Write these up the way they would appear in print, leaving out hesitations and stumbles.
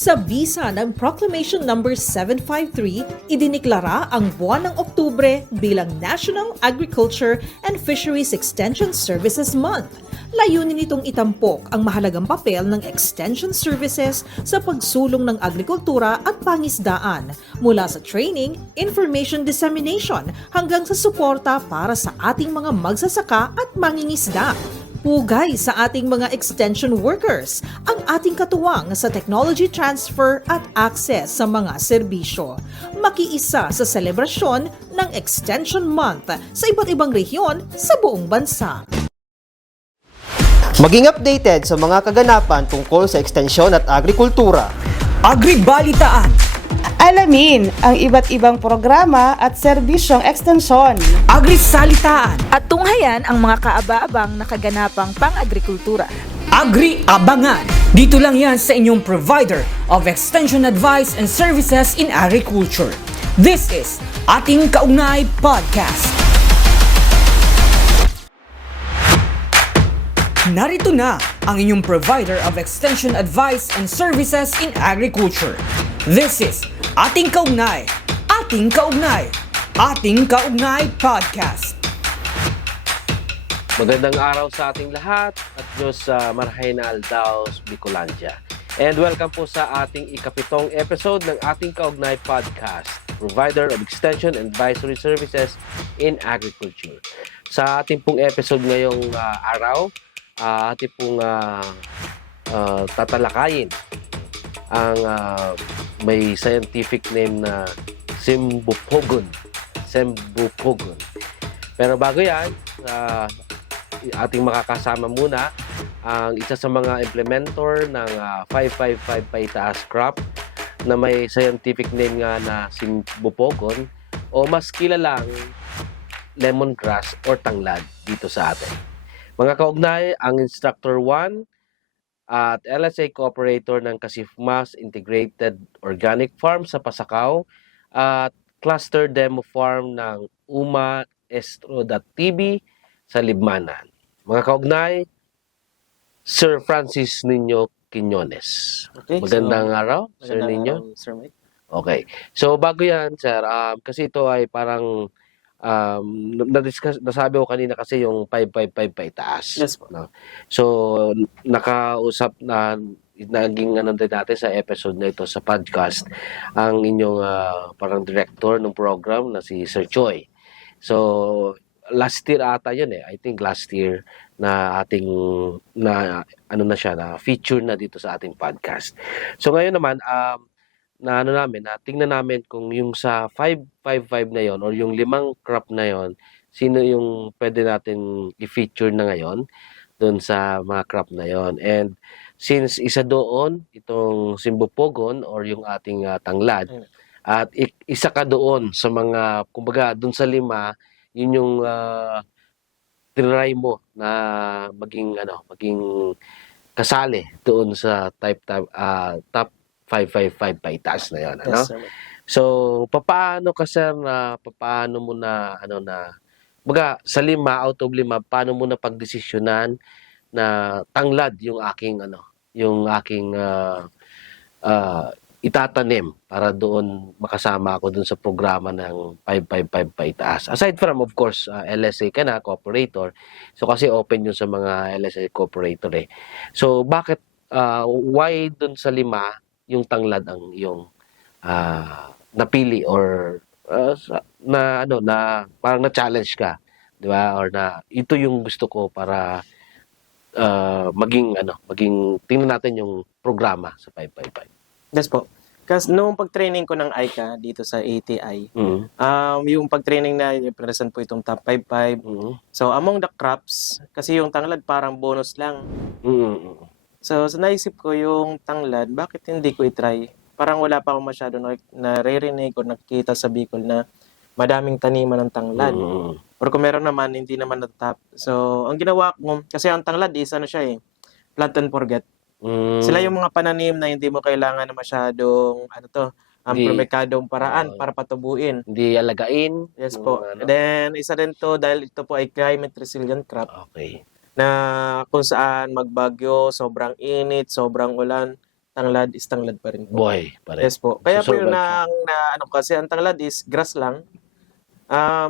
Sa bisa ng Proclamation No. 753, idiniklara ang buwan ng Oktubre bilang National Agriculture and Fisheries Extension Services Month. Layunin nitong itampok ang mahalagang papel ng extension services sa pagsulong ng agrikultura at pangisdaan mula sa training, information dissemination hanggang sa suporta para sa ating mga magsasaka at mangingisda. Pugay sa ating mga extension workers, ang ating katuwang sa technology transfer at access sa mga serbisyo. Makiisa sa selebrasyon ng Extension Month sa iba't ibang rehiyon sa buong bansa. Maging updated sa mga kaganapan tungkol sa ekstensyon at agrikultura. Agribalitaan, Alamin ang iba't ibang programa at serbisyong ekstensyon. Agrisalitaan, At tunghayan ang mga kaaba-abang na kaganapang pang-agrikultura. Agri-abangan. Dito lang yan sa inyong provider of extension advice and services in agriculture. This is Ating Kaugnay Podcast. Narito na ang inyong provider of extension advice and services in agriculture. This is Ating Kaugnay, Ating Kaugnay, Ating Kaugnay Podcast. Magandang araw sa ating lahat at Diyos sa Marhain na Aldaos, Bicolandia. And welcome po sa ating ikapitong episode ng Ating Kaugnay Podcast, provider of extension and advisory services in agriculture. Sa ating pong episode ngayong araw, ating pong tatalakayin ang may scientific name na Sembupogon. Pero bago yan, ating makakasama muna ang isa sa mga implementor ng 555 paitaas crop na may scientific name nga na Sembupogon o mas kilalang lemongrass or tanglad dito sa atin. Mga kaugnay, ang Instructor 1 at LSA Cooperator ng Kasifmas Integrated Organic Farm sa Pasakaw at Cluster Demo Farm ng Uma Estro.tv sa Libmanan. Mga kaugnay, Sir Francis Nino Quiñones. Okay, magandang araw, Sir Nino. Sir Mike. Okay. So bago yan, Sir, kasi ito ay parang nasabi ko kanina kasi yung 555 pa itaas. Yes po. No? So, nakausap na naging din natin sa episode na ito sa podcast ang inyong parang director ng program na si Sir Choi. So, last year ata yun I think last year na ating na feature na dito sa ating podcast. So, ngayon naman tingnan namin kung yung sa 555 na yon or yung 5 crop na yon, sino yung pwede natin i-feature na ngayon doon sa mga crop na yon. And since isa doon itong Sembupogon or yung ating tanglad at isa ka doon sa mga kumbaga doon sa 5, yun yung tinry mo na maging kasali doon sa top 555 paitaas na yon, ano? Yes, sir. So, paano mo na sa 5 out of 5, paano mo na pagdesisyonan na tanglad yung aking itatanim para doon makasama ako doon sa programa ng 555 paitaas. Aside from, of course, LSA ka na, cooperator. So, kasi open yun sa mga LSA cooperator So, bakit, why doon sa 5, yung tanglad ang iyong napili or parang na-challenge ka, di ba? Or na ito yung gusto ko para maging tingnan natin yung programa sa 555. Yes po. Kasi noong pag-training ko ng ICA dito sa ATI, yung pag-training na present po itong top 55. So, among the crops, kasi yung tanglad parang bonus lang. So, naisip ko yung tanglad, bakit hindi ko i-try? Parang wala pa ako masyado naririnig o nakikita sa Bicol na madaming taniman ng tanglad. Or kung meron naman, hindi naman natap. So, ang ginawa ko, kasi ang tanglad is plant and forget. Sila yung mga pananim na hindi mo kailangan na masyadong promekadong paraan para patubuin. Hindi alagain. Yes po. And then, isa rin to, dahil ito po ay climate resilient crop. Okay. Na kung saan magbagyo, sobrang init, sobrang ulan, tanglad is tanglad pa rin po. Buhay pa rin. Yes po. Kaya po yung Survive siya. ano kasi ang tanglad is grass lang.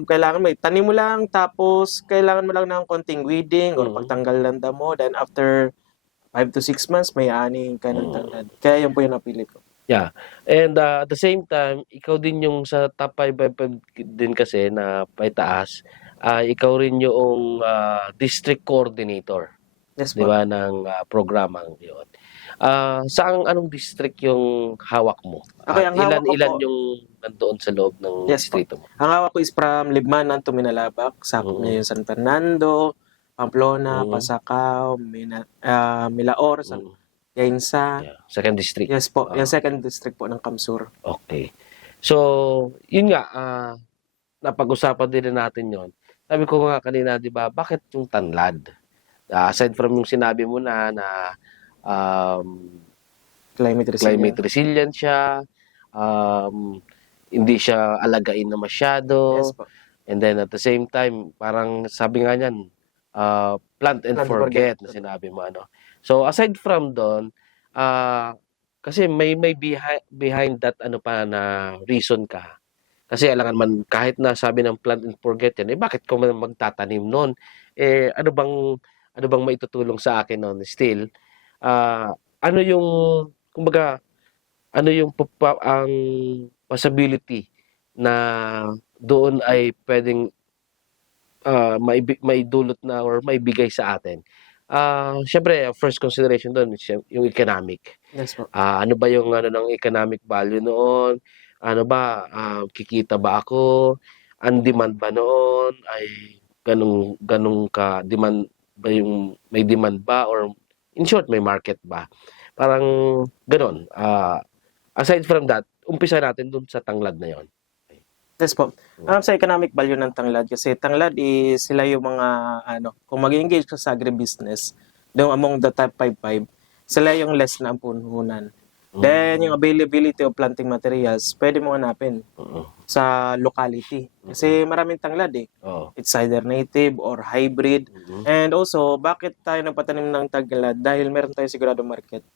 Kailangan mo tanim mo lang, tapos kailangan mo lang ng konting weeding or pagtanggal ng damo, then after 5 to 6 months may ani ka ng tanglad. Kaya yun po yung napili ko. Yeah. And at the same time, ikaw din yung sa top 555 din kasi na paitaas, ikaw rin yung district coordinator, Yes di po. ba, ng programang yun. Anong district yung hawak mo? Okay, ang hawak ko Ilan po- yung nandoon sa loob ng Yes po. distrito mo? Ang hawak ko is from Libmanan to Minalabak. Sakop niya yung San Fernando, Pamplona, Pasacao, Milaor, Gainsa. Yeah. Second district. Yes po, yung second district po ng Kamsur. Okay. So, yun nga, napag-usapan din natin yon. Sabi ko nga kanina, di ba, bakit yung tanlad? Aside from yung sinabi mo na Climate resilient. climate resilient siya, hindi siya alagain na masyado, Yes po. and then at the same time, parang sabi nga niyan, plant and Plant and forget forget. na sinabi mo. So, aside from doon, kasi may behind that pa na reason ka. Kasi alangan man, kahit na sabi ng plant and forget yan, bakit ko man magtatanim noon? Ano bang maitutulong sa akin noon? Still, ano yung, kumbaga, ano yung ang possibility na doon ay pwedeng may dulot na or may bigay sa atin? Siyempre, first consideration doon is yung economic. Yes po. Ano ba yung ng economic value noon? Ano ba, kikita ba ako? Ang demand ba noon ay ganung ka demand ba, yung may demand ba, or in short may market ba? Parang ganon. Aside from that, umpisa natin dun sa tanglad na yon. Yes po. Sa economic value ng tanglad, kasi tanglad is sila yung mga kung mag-engage ka sa agribusiness, among the top 55, sila yung less na ang puhunan. Then, yung availability of planting materials, pwede mo hanapin sa locality. Kasi maraming tanglad eh. Oh. It's either native or hybrid. And also, bakit tayo nagpatanim ng tanglad? Dahil meron tayo sigurado market.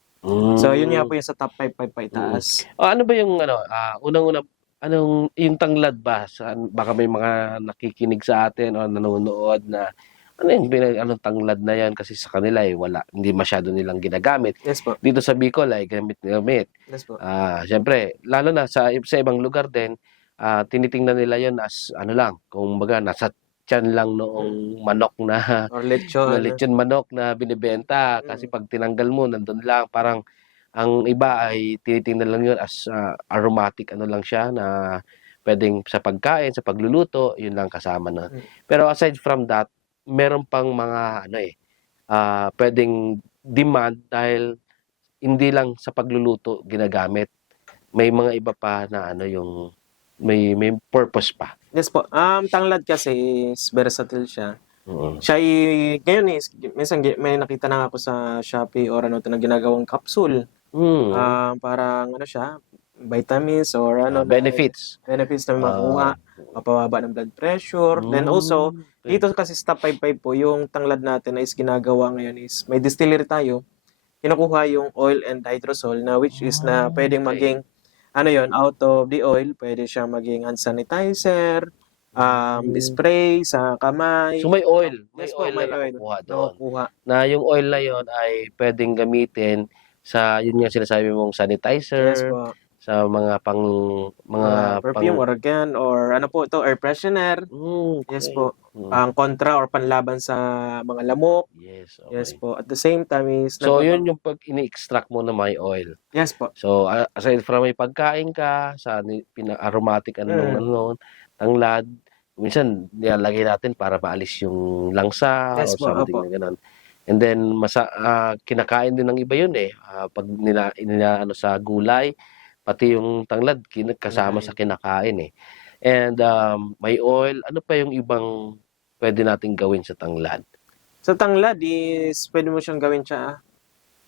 So, yun nga po yung sa top 55 pa itaas. Ano ba yung unang-una, yung tanglad ba? Baka may mga nakikinig sa atin o nanonood na anong tanglad na yan, kasi sa kanila wala, hindi masyado nilang ginagamit. Yes po. Dito sa Bicol ay gamit. Yes po. Siyempre, lalo na sa ibang lugar din, tinitingnan nila yon as lang, kung baga nasa tiyan lang noong manok na Or lechon. lechon manok na binibenta, kasi pag tinanggal mo nandun lang, parang ang iba ay tinitingnan lang yun as aromatic lang siya, na pwedeng sa pagkain, sa pagluluto, yun lang kasama na. Pero aside from that, meron pang mga pwedeng demand dahil hindi lang sa pagluluto ginagamit. May mga iba pa na yung may purpose pa. Yes po. Tanglad kasi is versatile siya. Oo. Siya ngayon is, minsan may nakita na ako sa Shopee or na ginagawang capsule. Parang siya, vitamins or Benefits. benefits na makuha, mapababa ng blood pressure. Then also, dito kasi sa top 55 po, yung tanglad natin is ginagawa ngayon is may distillery tayo. Kinukuha yung oil and hydrosol na which is na pwedeng maging out of the oil, pwede siya maging hand sanitizer, spray sa kamay. So may oil. May Yes po, oil may na oil. nakukuha doon. Nakukuha. Na yung oil na yon ay pwedeng gamitin sa, yun nga sinasabi mong sanitizer, Yes po. sa mga Perfume or again, or air freshener. Okay. Yes po. Ang kontra or panlaban sa mga lamok. Yes, okay. Yes po. At the same time is... So, yun yung pag ini-extract mo na may oil. Yes po. So, aside from may pagkain ka, sa aromatic tanglad, minsan nilalagay natin para maalis yung langsa Yes or po, something opo. na gano'n. And then, kinakain din ng iba yun pag sa gulay, pati yung tanglad, kasama sa kinakain And may oil, ano pa yung ibang pwede nating gawin sa tanglad? Sa tanglad is, pwede mo siyang gawin siya.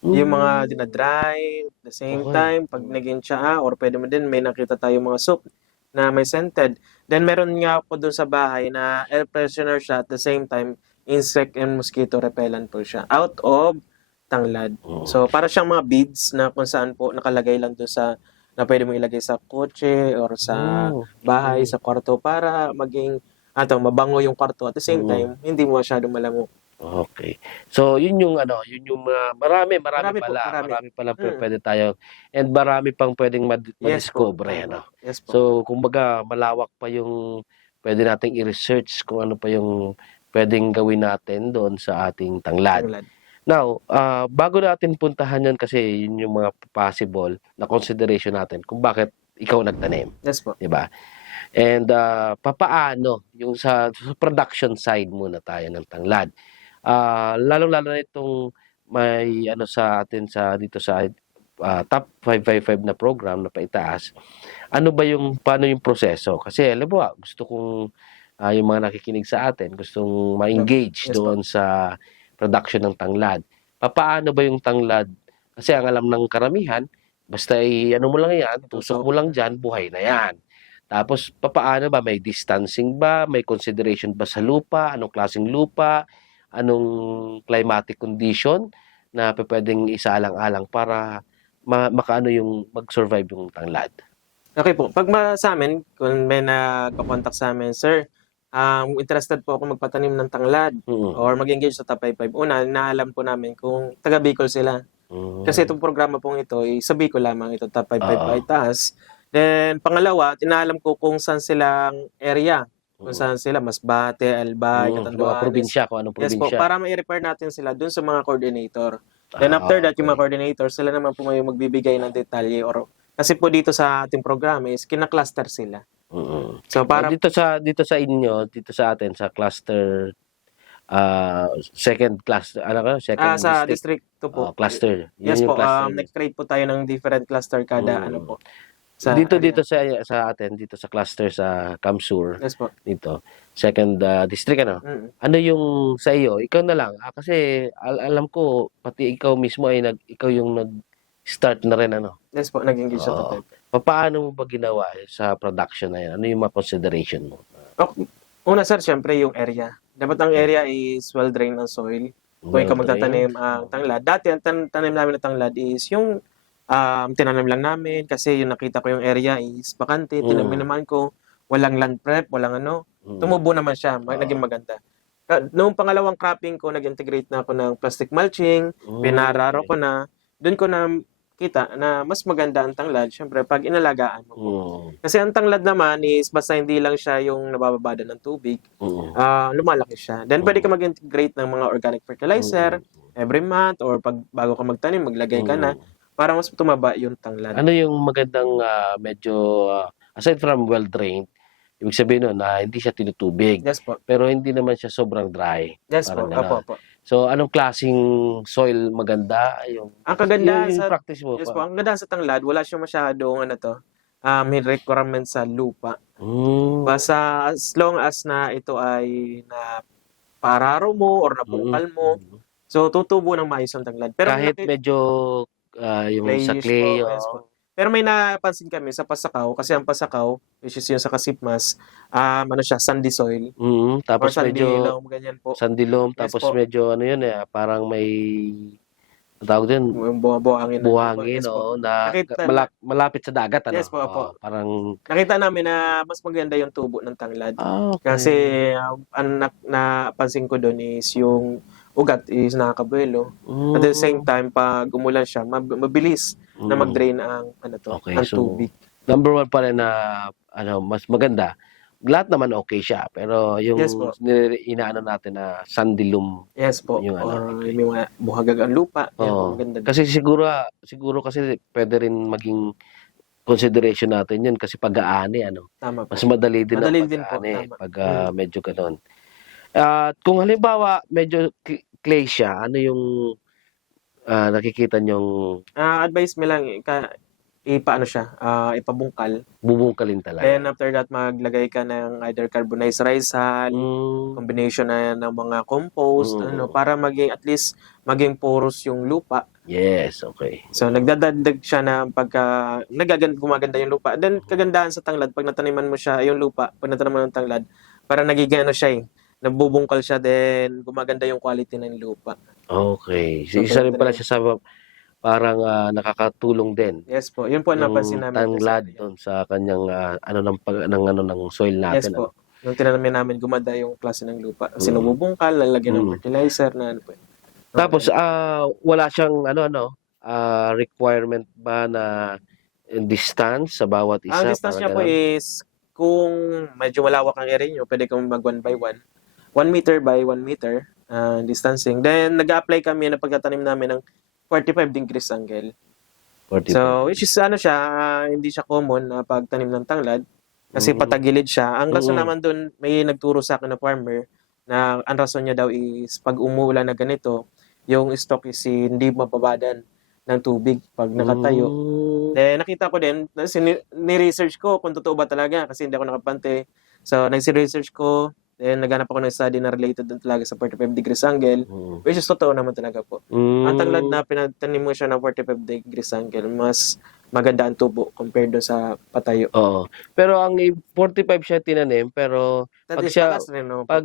Yung mga dinadry, the same Okay. time, pag naging siya, or pwede mo din, may nakita tayo mga soup na may scented. Then meron nga ako dun sa bahay na air freshener siya, at the same time, insect and mosquito repellent po siya. Out of tanglad. Oo. So, para siyang mga beads na kung saan po nakalagay lang doon sa na pwede mo ilagay sa kotse or sa Oh, bahay, sa kwarto para maging mabango yung kwarto. At the same Oo. time, hindi mo masyadong malamok. okay. So, yun yung yun yung marami Marami po, pala. marami. Marami pala Mm. pwede tayo and marami pang pwedeng Yes po. madiscover, ano. Yes po. So, kumbaga malawak pa yung pwede nating i-research kung ano pa yung pwedeng gawin natin doon sa ating tanglad. Tanglad. Now, bago natin puntahan yan kasi yun yung mga possible na consideration natin kung bakit ikaw nagtanim, Yes po. 'di ba? And papaano yung sa production side muna tayo ng tanglad. Lalong-lalo na itong may sa atin dito sa top 555 na program na paitaas. Paano yung proseso? Kasi alam mo, gusto kong yung mga nakikinig sa atin, gustong ma-engage Yes, doon sa production ng tanglad. Papaano ba yung tanglad? Kasi ang alam ng karamihan, basta mo lang yan, tusok mo lang dyan, buhay na yan. Tapos, papaano ba? May distancing ba? May consideration ba sa lupa? Anong klaseng lupa? Anong climatic condition na pwedeng isaalang-alang para makaano yung mag-survive yung tanglad? Okay po. Pag sa amin, kung may nagko-contact sa amin, sir, interested po ako magpatanim ng tanglad or mag-engage sa Top 55. Una, inaalam po namin kung taga Bicol sila. Kasi itong programa pong ito, sa Bicol lamang ito, Top 55 ay taas. Then, pangalawa, inaalam ko kung saan silang area. Kung saan sila, Masbate, Albay, Mga Catanduanes. probinsya, kung anong Yes po, probinsya. para ma-repair natin sila dun sa mga coordinator. Then after that, yung mga coordinator, sila naman po may magbibigay ng detalye or kasi po dito sa ating programa is kina-cluster sila. So para dito sa inyo, dito sa atin sa cluster second cluster, second sa district, district 2 po. cluster. Yun Yes yung po, cluster. nag-create po tayo ng different cluster kada po. Dito sa atin, dito sa cluster sa Kamsur, Yes po. dito. Second district Mm. Ano yung sa iyo? Ikaw na lang. Kasi alam ko pati ikaw mismo ay ikaw yung nag-start na rin Yes po, nag-engage sa Oo. top 5. Paano mo ba ginawa sa production na yan? Ano yung mga consideration mo? Okay. Una sir, syempre yung area. Dapat ang area is well-drained ng soil. Kung ikaw magtatanim ang tanglad. Dati, ang tanim namin ng tanglad is yung tinanim lang namin kasi yung nakita ko yung area is bakante. Tinanim naman ko, walang land prep, walang Tumubo naman siya, naging maganda. Noong pangalawang cropping ko, nag-integrate na ako ng plastic mulching, pinararo ko na, doon ko na kita na mas maganda ang tanglad, syempre, pag inalagaan mo po. Kasi ang tanglad naman is basta hindi lang siya yung nabababada ng tubig, lumalaki siya. Then pwede ka mag-integrate ng mga organic fertilizer every month or pag bago ka magtanim, maglagay ka na para mas tumaba yung tanglad. Ano yung magandang medyo aside from well-drained, ibig sabihin nun na hindi siya tinutubig, Yes po. pero hindi naman siya sobrang dry. Yes po. Parang ganon. Opo. So, anong klaseng soil maganda? Ang kagandahan yung sa practice mo. Yes po, ang kagandahan sa tanglad, wala siya masyadong may requirement sa lupa. Basta as long as na ito ay na pararo mo or napungkal mo, so tutubo ng maayos ang tanglad. Pero Kahit medyo yung sa clayish clay. po, yes po. Pero may napansin kami sa Pasakaw, kasi ang Pasakaw, which is yung sa Kasipmas, siya, sandy soil. Or Tapos sandy medyo ilong, ganyan po. sandilom, Yes tapos po. medyo parang may tawag din, Yung buhangin. buhangin, Yes po. na Nakita- malapit sa dagat, Yes po, opo. parang, Nakita namin na mas maganda yung tubo ng tanglad. okay. Kasi ang napansin ko doon is yung ugat is nakakabuelo. At the same time, pag umulan siya, mabilis na mag-drain ang Okay, ang so, tubig. number one pa rin na mas maganda. Lahat naman okay siya, pero yung Yes po. inaano natin na sandilum. Yes po. Yung Or yung mga buhagag ang lupa. Yan po, Oo. maganda. Kasi siguro kasi pwede rin maging consideration natin yun kasi pag-aani, Tama po. mas madali din Madali ang din po, pag-aani tama. pag medyo gano'n. At kung halimbawa medyo clay siya, ano yung nakikita niyong Advice mo lang, ipabungkal. bubungkalin talaga? Then after that, maglagay ka ng either carbonized rice hull, combination na ng mga compost, para maging at least maging porous yung lupa. Yes, okay. So nagdadagdag siya na pagka gumaganda yung lupa. Then kagandahan sa tanglad pag nataniman mo siya yung lupa, pag nataniman mo ng tanglad, para nagiging siya nabubungkal siya, then gumaganda yung quality ng lupa. Okay. So, Isa rin pwede pala rin. siya sa parang nakakatulong din Yes po, yun po ang yung napansin namin. tanglad kasi- doon sa kanyang ng soil Yes natin. po. Nung tinanamin namin, gumanda yung klase ng lupa. Kasi Mm. nabubungkal, lalagyan ng Mm. fertilizer na ano po. Tapos wala siyang requirement ba na distance sa bawat isa? Ang distance niya parang po ganun? is, kung medyo malawak ang area nyo, pwede kang mag 1 by 1. 1 meter by 1 meter distancing. Then, nag-apply kami na pagtatanim namin ng 45 degrees angle. 45. So, which is hindi siya common na pagtanim ng tanglad kasi Mm. patagilid siya. Ang rason Mm. naman doon, may nagturo sa akin na farmer na ang rason niya daw is pag umuulan na ganito, yung stock is hindi mababadan ng tubig pag nakatayo. Mm. Then, nakita ko din, ni-research ko kung totoo ba talaga kasi hindi ako nakapante. So, nag-research ko, then naghanap ako ng study na related doon talaga sa 45 degrees angle, Mm. which is totoo naman talaga po. Mm. Ang tanglad na pinatanim mo siya ng 45 degrees angle, mas maganda ang tubo compared doon sa patayo. Oo. Pero ang 45 siya tinanim, pero That pag is siya, tatas rin, no? pag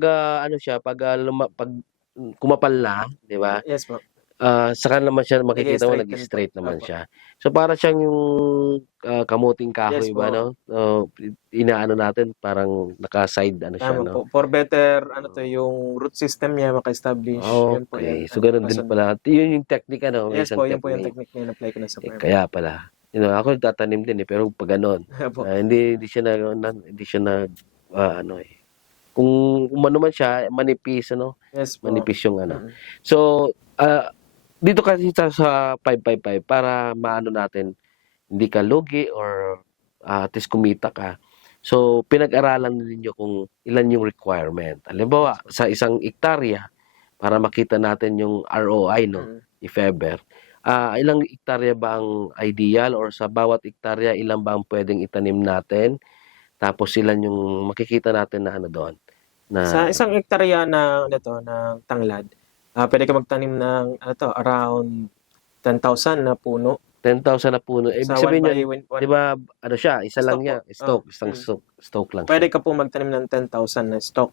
kumapal na, di ba? Yes po. Saka naman siya makikita mo Nag-straighten nag-straight po. naman Opo. siya. So para siyang yung kamuting kahoy Yes ba, po. no? Inaano natin parang naka-side siya, Tama no? po. For better, yung root system niya maka-establish. Yun po Okay. yan. So ganun din Rason. pala. Yun yung technique, ano? Yes Isang po, yun po yung technique. technique na in-apply ko na sa farm. Kaya pala. Ako nagtatanim din pero pag ganun. Po. Hindi siya kung umano man siya, manipis, Yes po. manipis yung Mm. So, dito kasi sa 555 para maano natin, hindi ka lugi or at least kumita ka. So, pinag-aralan ninyo kung ilan yung requirement. Halimbawa, sa isang hektarya, para makita natin yung ROI, no? Mm. If ever. Ilang hektarya ba ang ideal or sa bawat hektarya, ilan ba ang pwedeng itanim natin? Tapos ilan yung makikita natin na doon? Na, Sa isang hektarya ng tanglad, pwede ka magtanim ng around 10,000 na puno. 10,000 na puno. Ibig Sa sabihin 1 niya, by 1. di ba, siya, isa lang Stock niya. po. Stock, isang Mm. stock lang Pwede siya. ka po magtanim ng 10,000 na stock.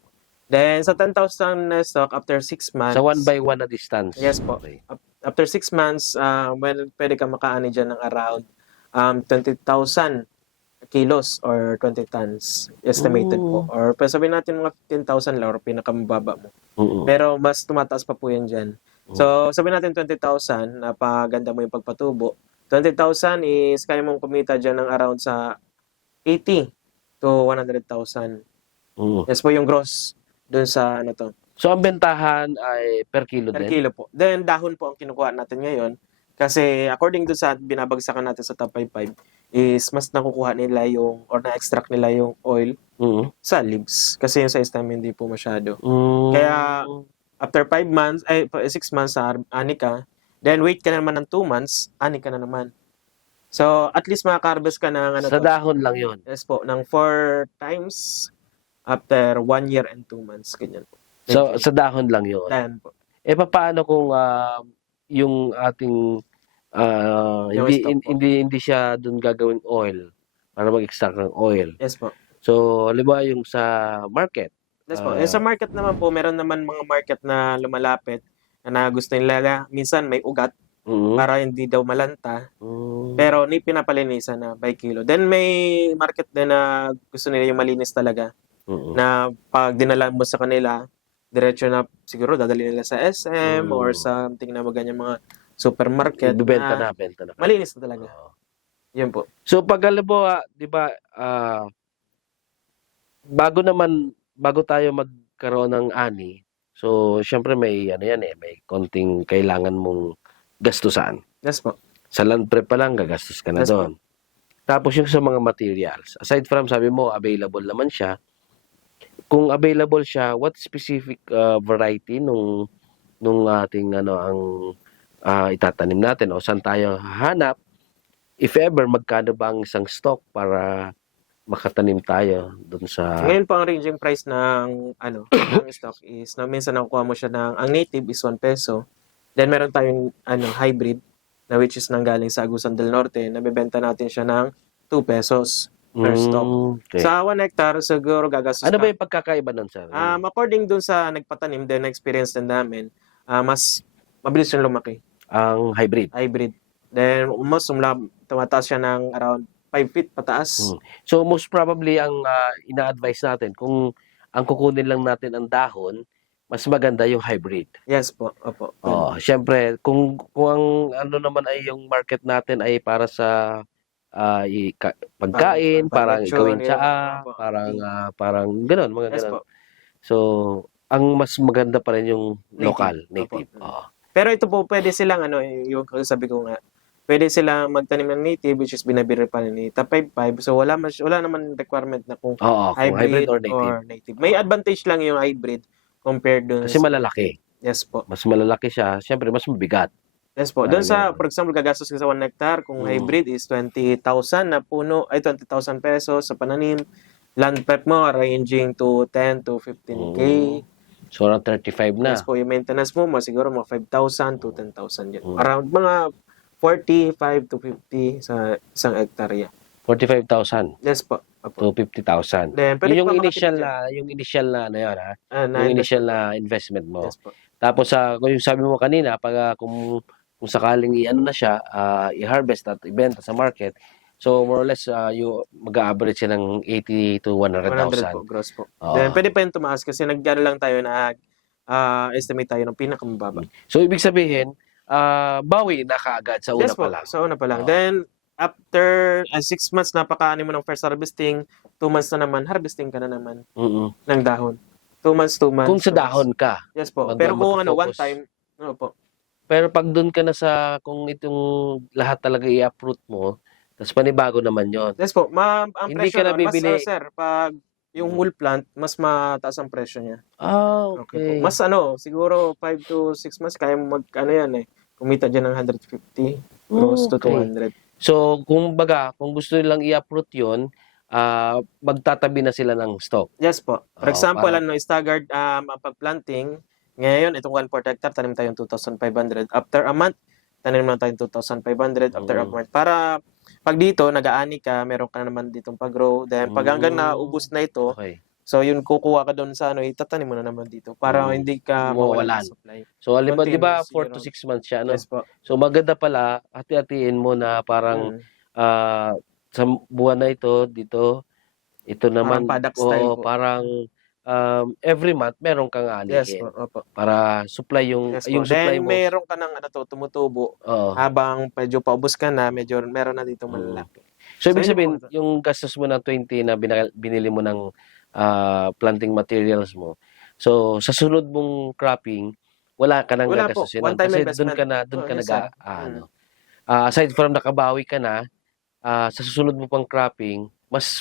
Then, sa 10,000 na stock, after 6 months, Sa 1 by 1 na distance. Yes po. Okay. after 6 months, pwede ka makaani dyan ng around 20,000 kilos or 20 tons estimated po. Or sabihin natin mga 10,000 lang or pinakamababa mo. Mm-mm. Pero mas tumataas pa po yan dyan. So, sabihin natin 20,000, napaganda mo yung pagpatubo. 20,000 is kaya mong kumita dyan ng around sa 80 to 100,000. Mm. Yes po yung gross dun sa So, ang bentahan ay per kilo per din? kilo po. Then, dahon po ang kinukuha natin ngayon. Kasi according to sa binabagsakan natin sa top 55, is mas nakukuha nila or na-extract nila yung oil Mm. sa leaves. Kasi yung sa stem hindi po masyado. Mm. Kaya, after 6 months sa ani ka, then wait ka na naman ng 2 months, ani ka na naman. So, at least makaka-harvest ka ng Sa dahon lang yun. Yes po, ng 4 times after 1 year and 2 months. Ganyan po. So, sa dahon lang yun. Then po. Paano kung yung ating Yung stock po. hindi siya doon gagawing oil para mag-extract ng oil. Yes po. So, halimbawa yung sa market. Yes po. Sa market naman po, meron naman mga market na lumalapit na gusto nila, minsan may ugat Mm. para hindi daw malanta. Mm. Pero ni pinapalinisan na by kilo. Then may market din na gusto nila yung malinis talaga. Mm. Na pag dinala mo sa kanila, diretso na siguro dadali nila sa SM or something na ganyan mga supermarket. Benta na na. malinis na talaga. Oo. Yun po. So, pag halimbawa, di ba, bago tayo magkaroon ng ani, so, syempre may, may konting kailangan mong gastusan. Yes po. Sa land prep pa lang, gagastos ka na Yes, doon. Tapos yung sa mga materials. Aside from, sabi mo, available naman siya. Kung available siya, what specific variety nung ating ang itatanim natin o saan tayo hahanap? If ever, magkano ba ang isang stock para makatanim tayo doon sa... Ngayon po ang ranging price ng ng stock is minsan nakukuha mo siya ang native is 1 peso. Then meron tayong hybrid na which is nanggaling sa Agusan del Norte, nabebenta natin siya ng 2 pesos. per stop. Okay. Sa 1 hectare, siguro gagastos Ano ka. ba yung pagkakaiba nun, sir? According dun sa nagpatanim, then na-experience din namin, mas mabilis yung lumaki, Ang hybrid. hybrid. Then, tumataas siya ng around 5 feet pataas. So most probably ang ina-advise natin kung ang kukunin lang natin ang dahon, mas maganda yung hybrid. Yes po, opo. Oh, syempre kung ang ano naman ay yung market natin ay para sa pagkain, parang Pang-lechon, gawin yun. tsaa, Opo. parang gano'n, mga Yes gano'n. po. So ang mas maganda pa rin yung Native. local, native. Opo. Oo. Pero ito po, pwede silang, yung sabi ko nga, pwede silang magtanim ng native, which is binabiri pa ni Top 55. So, wala naman requirement na kung Oo, kung hybrid or native. May advantage lang yung hybrid compared dun Kasi malalaki. Yes po. Mas malalaki siya, syempre mas mabigat. Yes po. Doon sa, for example, gagastos ka sa 1 hectare, kung hybrid is 20,000 na puno, ay 20,000 pesos sa pananim. Land prep mo ranging to 10 to 15K. So around 35 na. Yes po, yung maintenance mo, siguro mga 5,000 to 10,000 yan. Around mga 45 to 50 sa isang hektarya. 45,000 Yes po. to Opo. 50,000. Then, pwede Yung pa initial makatipid na, yung initial na ano yun, ha? Na Yung initial na investment mo. Yes po. Tapos kung yung sabi mo kanina, pag kung sakaling i-ano na siya, i-harvest at ibenta sa market, so more or less mag-average siya ng 80 to 100 po, 100,000. gross po. Oo. Then, pwede pa yung tumaas kasi nag-ano lang tayo na estimate tayo ng pinakamababa. So ibig sabihin, bawi na kaagad sa una Yes po, pa lang. sa una pa lang. Oo. Then, after 6 months na pakaani mo ng first harvesting, 2 months na naman, harvesting ka na naman Mm-mm. ng dahon. 2 months, 2 months. Kung sa 2 months. dahon ka. Yes po. Mag- Pero kung one mag-focus. time, ano po. Pero pag doon ka na sa, kung itong lahat talaga i-uproot mo, tapos panibago naman yon. Yes po, ang Hindi presyo ka na nun, bibili. sir, pag yung whole plant, mas mataas ang presyo niya. Okay. Po. Mas siguro 5 to 6 months, kaya mo yan kumita dyan ng 150 close to Okay. 200. So, kung gusto nilang i-uproot yun, magtatabi na sila ng stock. Yes po. For Oo, example, para- staggered ang pag-planting, ngayon, itong 1/4 hectare, tanim tayong 2,500. After a month, tanim na tayong 2,500 after a month. Para pag dito, nag-aani ka, meron ka na naman ditong pag-grow. Then, pag hanggang naubos na ito, Okay. so yun, kukuha ka doon sa itatanim mo na naman dito para hindi ka Mawawalan. mawalan ng supply. So, alam mo, di ba, Continuous 4 to zero. 6 months siya, no? Yes po. So, maganda pala, hati-hatiin mo na parang sa buwan na ito, dito, ito naman, Parang paddock style po. parang every month, meron kang Yes anihin. po. Opo. Para supply yung Yes po. supply Then, mo. meron ka ng tumutubo. Oo. Habang medyo paubos ka na, medyo meron na dito malalaki. So, ibig So, yun sabihin, po. yung gastos mo ng 20 na binili mo ng planting materials mo, so, sa sunod mong cropping, wala ka nang Wala po. gagastusin. One-time Kasi investment. doon ka Yes, sir. aside from nakabawi ka na, sa susunod mo pang cropping, mas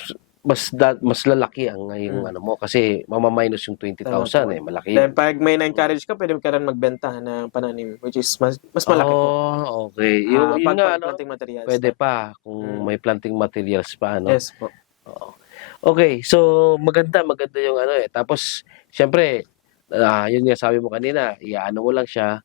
lalaki ang yung ano mo kasi mamaminus yung 20,000 malaki. Then, pag may na-encourage ka, pwede ka rin magbenta ng pananim, which is mas malaki po. Okay. Yung Pag nga, ano, planting materials. pwede pa kung may planting materials pa, ano. Yes po. Okay, so maganda yung ano Tapos, syempre, yun nga sabi mo kanina, iaano mo lang siya,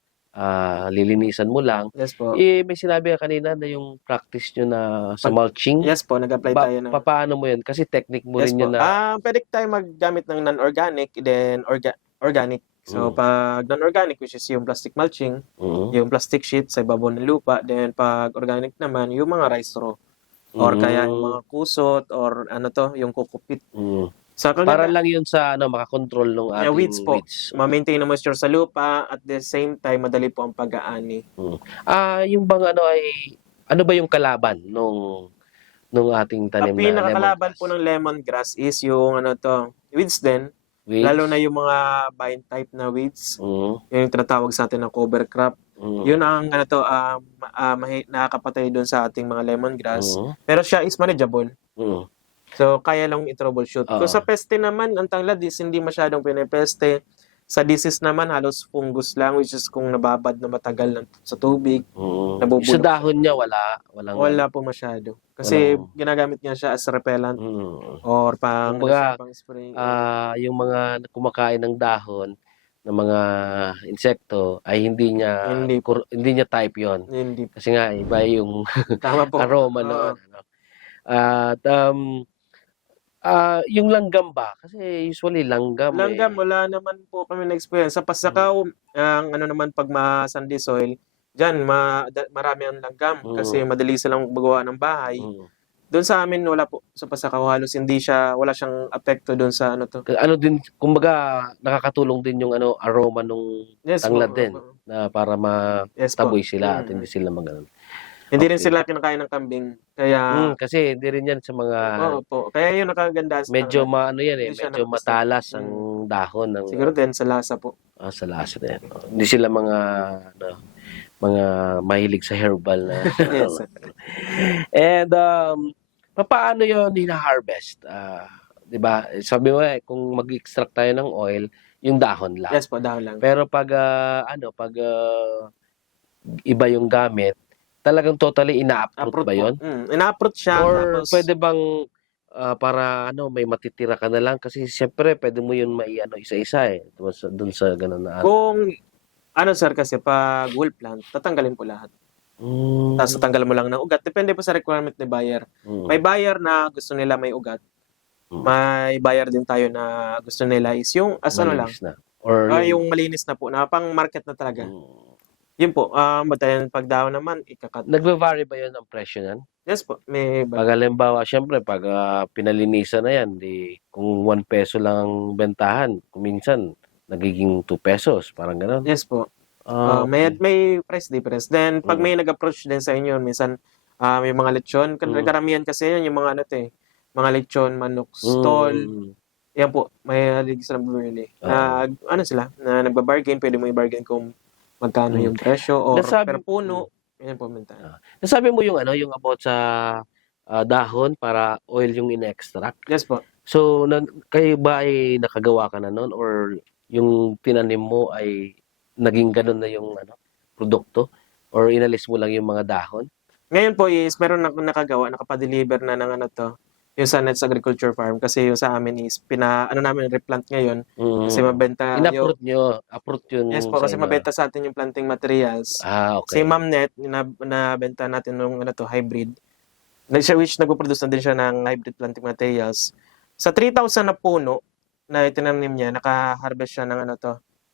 lilinisan mo lang. Yes po. May sinabi ka kanina na yung practice nyo na sa mulching. Yes po, nag-apply tayo ng... Paano mo yun? Kasi technique mo Yes rin po. yun na... Pwede tayo maggamit ng non-organic, then organic. So, pag non-organic, which is yung plastic mulching, yung plastic sheet sa ibabaw ng lupa, then pag organic naman, yung mga rice straw. Or kaya yung mga kusot, or yung kukupit. So, Para lang yun sa makakontrol ng ating weeds po. weeds. Ma-maintain ang moisture sa lupa, at the same time, madali po ang pag-aani. Yung bang ano ba yung kalaban nung ating tanim Ang na pinakakalaban lemongrass? po ng lemongrass is yung weeds din. Weeds? Lalo na yung mga vine type na weeds. Yung tinatawag sa atin ng cover crop. Yun ang nakakapatay doon sa ating mga lemongrass. Pero siya is manageable. So, kaya lang i-troubleshoot. Kung sa peste naman, ang tanglad is hindi masyadong pinipeste. Sa disease naman, halos fungus lang, which is kung nababad na matagal sa tubig. Nabubulok. Sa dahon niya, walang Wala po masyado. Kasi ginagamit niya siya as repellent or Kumbaga, pang spray. yung mga kumakain ng dahon ng mga insekto ay hindi niya type yon. Hindi. Kasi nga iba yung Tama po. aroma Oo. noon. At Yung langgam ba? Kasi usually langgam, Langgam, eh. wala naman po kami na-experience. Sa Pasakaw, ang ano naman pag ma-sandy soil, diyan marami ang langgam kasi madali silang magawa ng bahay. Mm. Doon sa amin wala po sa Pasakaw, halos wala siyang apekto doon sa ano to. Ano din, kumbaga, nakakatulong din yung aroma nung Yes po. tanglad din Opo. na para Yes po. mataboy sila at Mm. hindi sila mag-ano. Hindi rin Okay. sila kinakain ng kambing. Kaya Kasi hindi rin yan sa mga oo po. Kaya yun nakaganda sa medyo tanglad. yan eh, Hindi siya medyo nakagusto. matalas ang dahon ng Siguro din sa lasa po. sa lasa na yan. Hindi sila mga mahilig sa herbal na. Yes. And paano yon hina-harvest? 'Di ba? Sabi mo kung mag-extract tayo ng oil, yung dahon lang. Yes po, dahon lang. Pero pag iba yung gamit, talagang totally ina-uproot ba yon? Ina-uproot siya. Or Tapos, pwede bang para may matitira ka na lang kasi siyempre pwede mo yun isa-isa eh. Doon sa ganun na. kung sir kasi pag wool plant, tatanggalin po lahat. Tapos tatanggal mo lang ng ugat. Depende po sa requirement ni buyer. May buyer na gusto nila may ugat. May buyer din tayo na gusto nila is yung lang. Malinis na. Or Yung malinis na po, na pang market na talaga. Yun po, pag daw naman, ikakat. Nagva-vary ba yun ang presyo nan? Yes po, may Pag halimbawa, siyempre, pag pinalinisan na yan, kung 1 peso lang ang bentahan, kung minsan, nagiging 2 pesos, parang gano'n. Yes po. Okay. May price difference. Then, pag may nag-approach din sa inyo, minsan, may mga lechon. Karamihan kasi yun, yung mga mga lechon, manok, stall. Yan po, may halig silang bumili. Na nagba-bargain, pwede mo i-bargain kung magkano yung presyo or per puno. Yan po, minta. Nasabi mo yung yung about sa dahon para oil yung in-extract. Yes po. So, kayo ba ay nakagawa ka na nun or yung tinanim mo ay naging ganun na yung produkto or inalis mo lang yung mga dahon? Ngayon po is meron na nakagawa, nakapa-deliver na ng yung sa Nets Agriculture Farm kasi yung sa amin is namin replant ngayon kasi mabenta In-uproot nyo. Uproot yun. Yes po, kasi mabenta sa atin yung planting materials. Okay. Si Ma'am Net, nabenta natin nung hybrid. Which nagpo-produce na din siya ng hybrid planting materials. Sa 3,000 na puno na itinanim niya, naka-harvest siya ng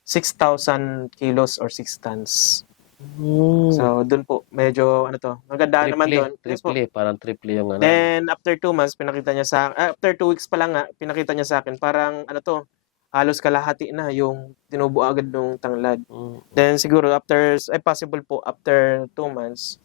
6,000 kilos or 6 tons. So, dun po, medyo maganda naman doon. Yes po. Parang triple yung Then, after 2 months, pinakita niya after 2 weeks pa lang pinakita niya sa akin, parang halos kalahati na yung tinubo agad ng tanglad. Then, siguro, possible po, after 2 months,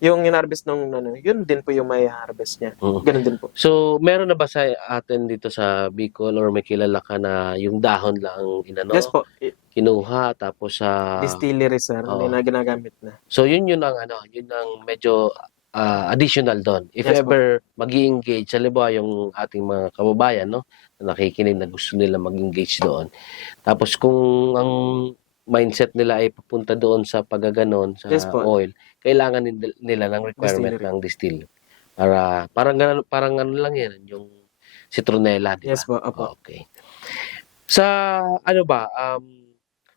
yung in-harvest nung yun din po yung may harvest niya. Ganun din po. So, meron na ba sa atin dito sa Bicol or may kilala ka na yung dahon lang Yes po. kinuha tapos sa Distillery, sir. Hindi na ginagamit na. So yun ang yun ang medyo additional doon. If Yes, ever magi-engage, halimbawa yung ating mga kababayan na nakikinig na gusto nila mag-engage doon. Tapos kung ang mindset nila ay papunta doon sa paggaganon sa Yes po. oil, kailangan nila ng requirement ng distill. Para parang lang yan yung citronella, di ba? Yes po, opo. Okay. Sa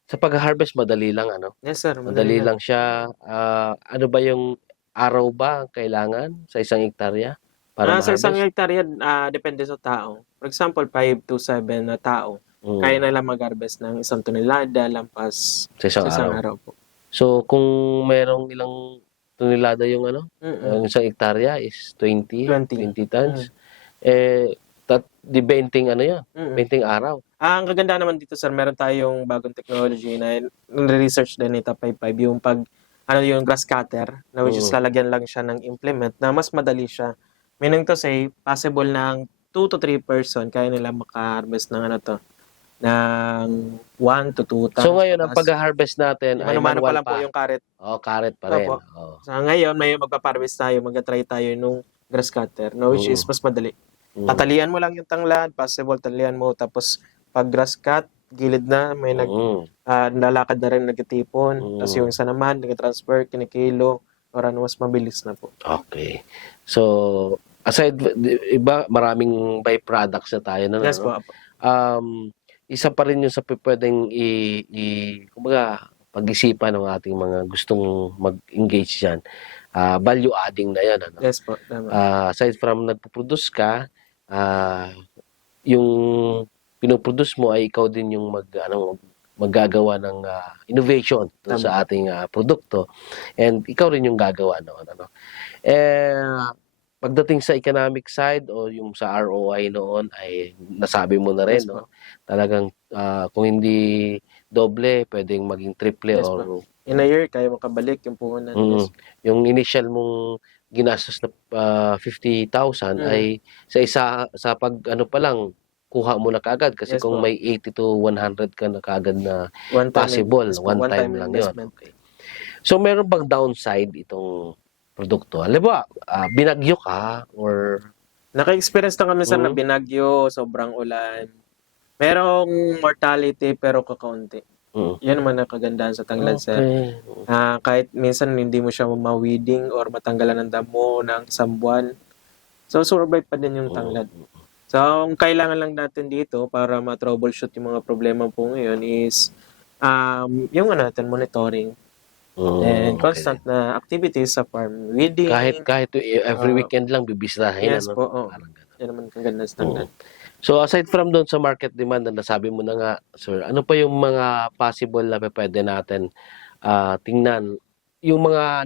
sa pag-harvest madali lang Yes, sir. Madali lang siya. Ano ba yung araw ba ang kailangan sa isang hektarya para Sa isang ma-harvest? hektarya, depende sa tao. For example, 5 to 7 na tao, kaya na lang mag-harvest ng 1 tonelada lampas Sa isang sa isang araw. araw po. So kung merong ilang tonelada yung ang isang hektarya is 20 tons. Di 20 yan, 20 araw. Ang kaganda naman dito, sir, meron tayong bagong technology na research din ni Top 55, yung yung grass cutter, na which is lalagyan lang siya ng implement na mas madali siya. Meaning to say, possible ng 2 to 3 person kaya nila maka-harvest ng ng 1 to 2 tons. So ngayon, ang pag-harvest natin ay Mano-mano pa manual lang po yung karet. Karet pa rin. Opo. So ngayon, may magpa-harvest tayo, mag-try tayo nung grass cutter, which is mas madali. Tatalian mo lang yung tanglad, possible talian mo, tapos pag grass cut, gilid na, may naglalakad na rin, nagtitipon. Tapos yung isa naman, nag-transfer, kinikilo, or mas mabilis na po. Okay. So, aside, iba, maraming byproducts na tayo na. Yes po. Isa pa rin yung sa pwedeng kumbaga, pag-isipan ng ating mga gustong mag-engage dyan. Value adding na yan. Yes po. Tama. Aside from nagpo-produce ka, yung pinoproduce mo ay ikaw din yung maggagawa ng innovation dun sa ating produkto, and ikaw rin yung gagawa noon, ano. Pagdating sa economic side o yung sa ROI noon ay nasabi mo na rin, Yes, no? Talagang kung hindi doble, pwedeng maging triple Yes, or In a year, kaya makabalik yung puhunan. Yes. yung initial mong ginastos na 50,000 ay sa pag ano pa lang kuha mo na kaagad kasi Yes kung po. may 80 to 100 ka na kaagad na One time, possible, yes po, one time lang yun. investment. Okay. So meron bang downside itong produkto? Halimbawa, binagyo ka or Naka-experience na kami sa Mm. na binagyo, sobrang ulan. Merong mortality pero kakaunti. Yan naman ang kagandahan sa tanglad, sir. Okay. Kahit minsan hindi mo siya mawiding or matanggalan ng damo ng isang buwan. So, survive pa din yung tanglad. So, ang kailangan lang natin dito para ma-troubleshoot yung mga problema po ngayon is yung natin, monitoring. And Okay. constant na activities sa farm. Weeding. Kahit every weekend lang bibisitahin, Yes ano? po, oo. Parang ganun. Yan naman kaganda sa tanglad. So aside from doon sa market demand na nasabi mo na nga, sir, ano pa yung mga possible na pwede natin tingnan? Yung mga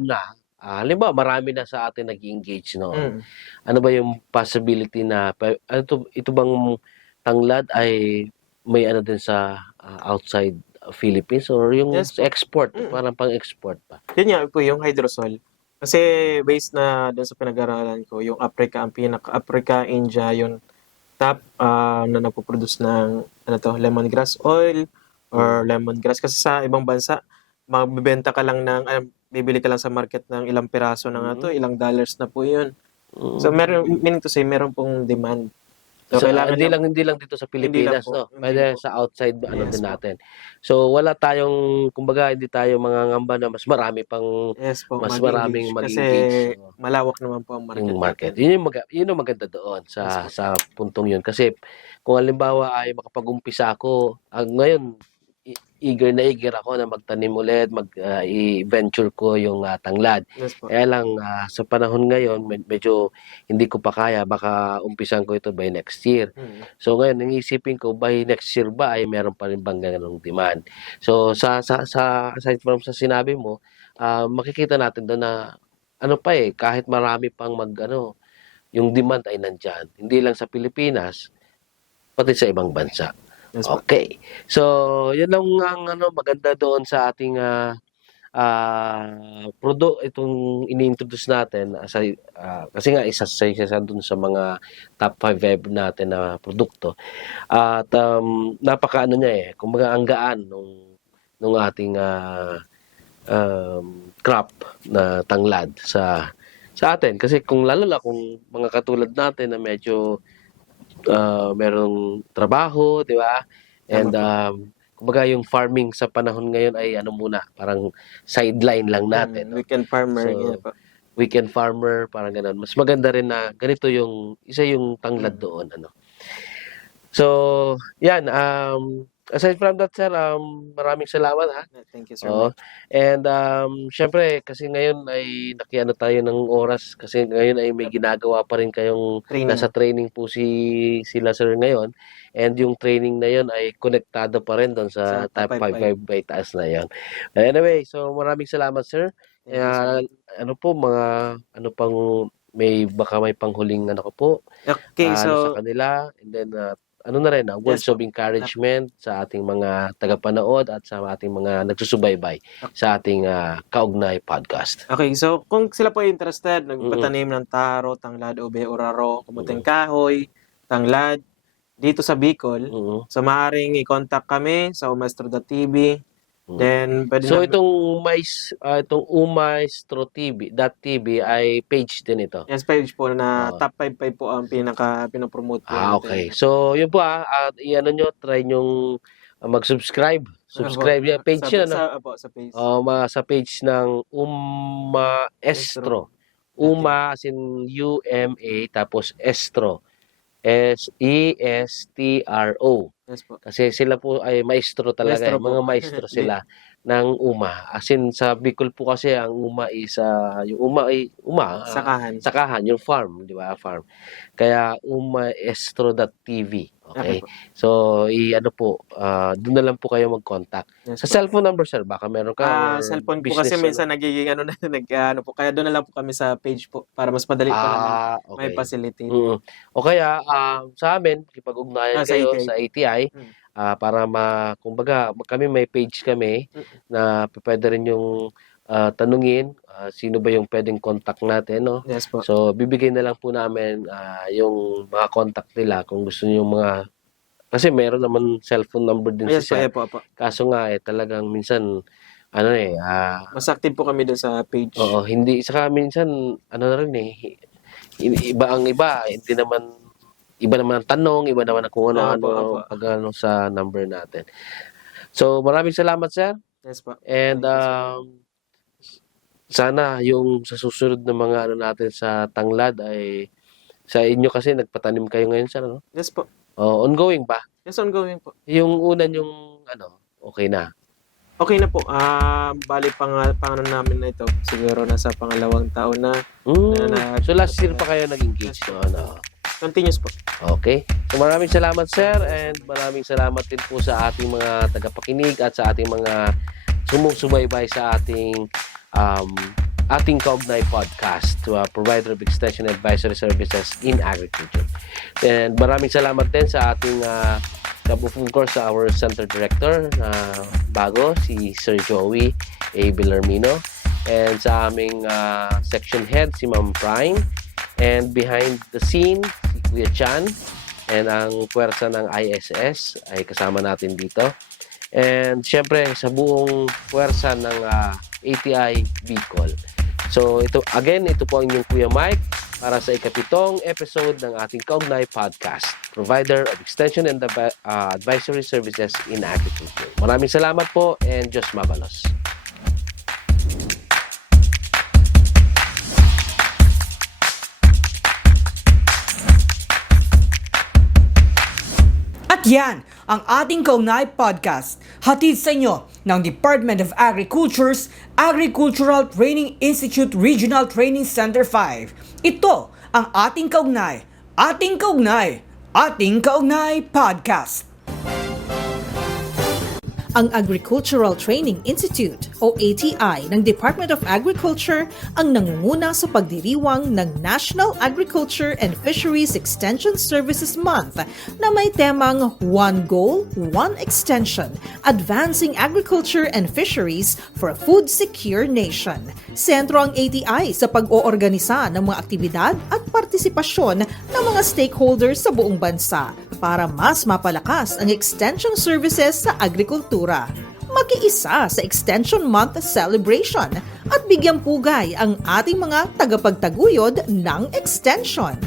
halimbawa marami na sa atin nag-engage noon. Ano ba yung possibility na ito bang tanglad ay may ano din sa outside Philippines or yung Yes po. export, parang pang-export pa? Yun nga po yung hydrosol. Kasi based na doon sa pinag-aralan ko, yung Africa, Africa, India, yung top na nagpo-produce ng lemongrass oil or lemongrass. Kasi sa ibang bansa, magbebenta ka lang bibili ka lang sa market ng ilang piraso na nga to, ilang dollars na po yun. So meaning to say, meron pong demand. So, kailangan hindi lang dito sa Pilipinas, po, no? hindi Pwede po. sa outside Yes din po. natin. So wala tayong, kumbaga, hindi tayo mangangamba na mas marami pang Yes po, mas mag-engage. maraming Kasi mag-engage, no? malawak naman po ang market. Yung market. natin. Yun yung maganda doon Yes sa puntong yun. Kasi kung halimbawa ay makapag-umpisa ako, ngayon eager ako na magtanim ulit, i-venture ko yung tanglad. Yes po. Kaya lang sa panahon ngayon, medyo hindi ko pa kaya, baka umpisan ko ito by next year. So ngayon, nangisipin ko, by next year ba ay meron pa rin bang ganung demand? So sa aside from sa sinabi mo, makikita natin doon na kahit marami pang yung demand ay nandyan. Hindi lang sa Pilipinas, pati sa ibang bansa. Yes po. Okay. So, yun lang ang maganda doon sa ating itong ini-introduce natin kasi nga isa doon sa mga top 5 natin na produkto. At napaka niya kumbaga ang gaan nung ating crop na tanglad sa atin, kasi kung lalo na kung mga katulad natin na medyo merong trabaho, di ba? And kumbaga yung farming sa panahon ngayon ay muna, parang sideline lang natin. No? Weekend farmer. So, yan po. Weekend farmer, parang gano'n. Mas maganda rin na ganito yung tanglad doon. So, yan. Aside from that, sir, maraming salamat, ha? Thank you, sir. Oo. And syempre, kasi ngayon ay nakiano tayo ng oras, kasi ngayon ay may ginagawa pa rin kayong Training. nasa training po sila, sir, ngayon. And yung training na yon ay konektado pa rin doon sa Sa Top top 5 by taas na yon. Anyway, so maraming salamat, sir. Thank you, sir. Baka may panghuling po Okay, so sa kanila, and then words Yes, of encouragement sa ating mga tagapanood at sa ating mga nagsusubaybay sa ating Kaugnay podcast. Okay, so kung sila po ay interested, nagpatanim ng taro, tanglad, ube, uraro, kamuting kahoy, tanglad, dito sa Bicol, so maaaring i-contact kami sa umaestro.tv. Then, pwede So na- itong umaestro.tv ay page din ito. Yes, page po na Oo. top 5 po ang pinopromote po. Okay. So yun po nyo, try nyong mag-subscribe. Subscribe niya page yun, Sa page. sa page ng Umaestro. Uma as in UMA tapos Estro. SESTRO. Yes po. Kasi sila po ay maestro talaga, Maestro po. mga maestro sila ng UMA. As in, sa Bicol po kasi ang UMA is, yung UMA ay Sakahan. sakahan, yung farm, di ba? Farm. Kaya umaestro.tv. Okay? Okay po. So, ano po, doon na lang po kayo mag-contact. Yes, Sa po. cellphone number, sir, baka meron ka or Cellphone po business, kasi minsan nagiging po, kaya doon na lang po kami sa page po para mas madali po namin may okay. facilitate. O kaya, sa amin, ipag-ugnayan Sa kayo ATI. sa ATI para kumbaga, kami may page kami na pwede rin yung tanungin sino ba yung pwedeng contact natin, no? Yes po. So, bibigay na lang po namin yung mga contact nila kung gusto niyo mga kasi meron naman cellphone number din Yes po, siya. po. Kaso nga talagang minsan Mas active po kami doon sa page. oo, hindi saka minsan na rin iba ang iba, hindi naman iba naman ang tanong, iba naman ang kung ano pag sa number natin. So, maraming salamat, sir. Yes po. And sana yung sa susunod na mga natin sa Tanglad ay sa inyo kasi nagpatanim kayo ngayon, sir, no? Yes po. Ongoing ba? Yes, ongoing po. Yung una yung okay na. Okay na po. Bali pang namin na ito. Siguro nasa pangalawang taon na. So last year pa kayo nag-engage, no? Continuous po. Okay. So maraming salamat, sir, and maraming salamat din po sa ating mga tagapakinig at sa ating mga sumusubaybay sa ating Kaugnay podcast to a provider of extension advisory services in agriculture. And maraming salamat din sa ating of course, our center director bago, si Sir Joey A. Villarmino, and sa aming section head, si Ma'am Prime, and behind the scene, si Kuya Chan, and ang puwersa ng ISS ay kasama natin dito. And syempre, sa buong puwersa ng ATI Bicol. So, ito po ang inyong Kuya Mike para sa ikapitong episode ng ating Kaugnay Podcast, provider of extension and advisory services in agriculture. Maraming salamat po and Diyos mabalos. At yan ang ating Kaugnay Podcast, hatid sa inyo ng Department of Agriculture's Agricultural Training Institute Regional Training Center 5. Ito ang ating Kaugnay, ating Kaugnay, ating Kaugnay Podcast. Ang Agricultural Training Institute o ATI ng Department of Agriculture ang nangunguna sa pagdiriwang ng National Agriculture and Fisheries Extension Services Month na may temang One Goal, One Extension, Advancing Agriculture and Fisheries for a Food Secure Nation. Sentro ang ATI sa pag-oorganisa ng mga aktibidad at partisipasyon ng mga stakeholders sa buong bansa para mas mapalakas ang extension services sa agrikultura. Makiisa sa Extension Month celebration at bigyang pugay ang ating mga tagapagtaguyod ng extension.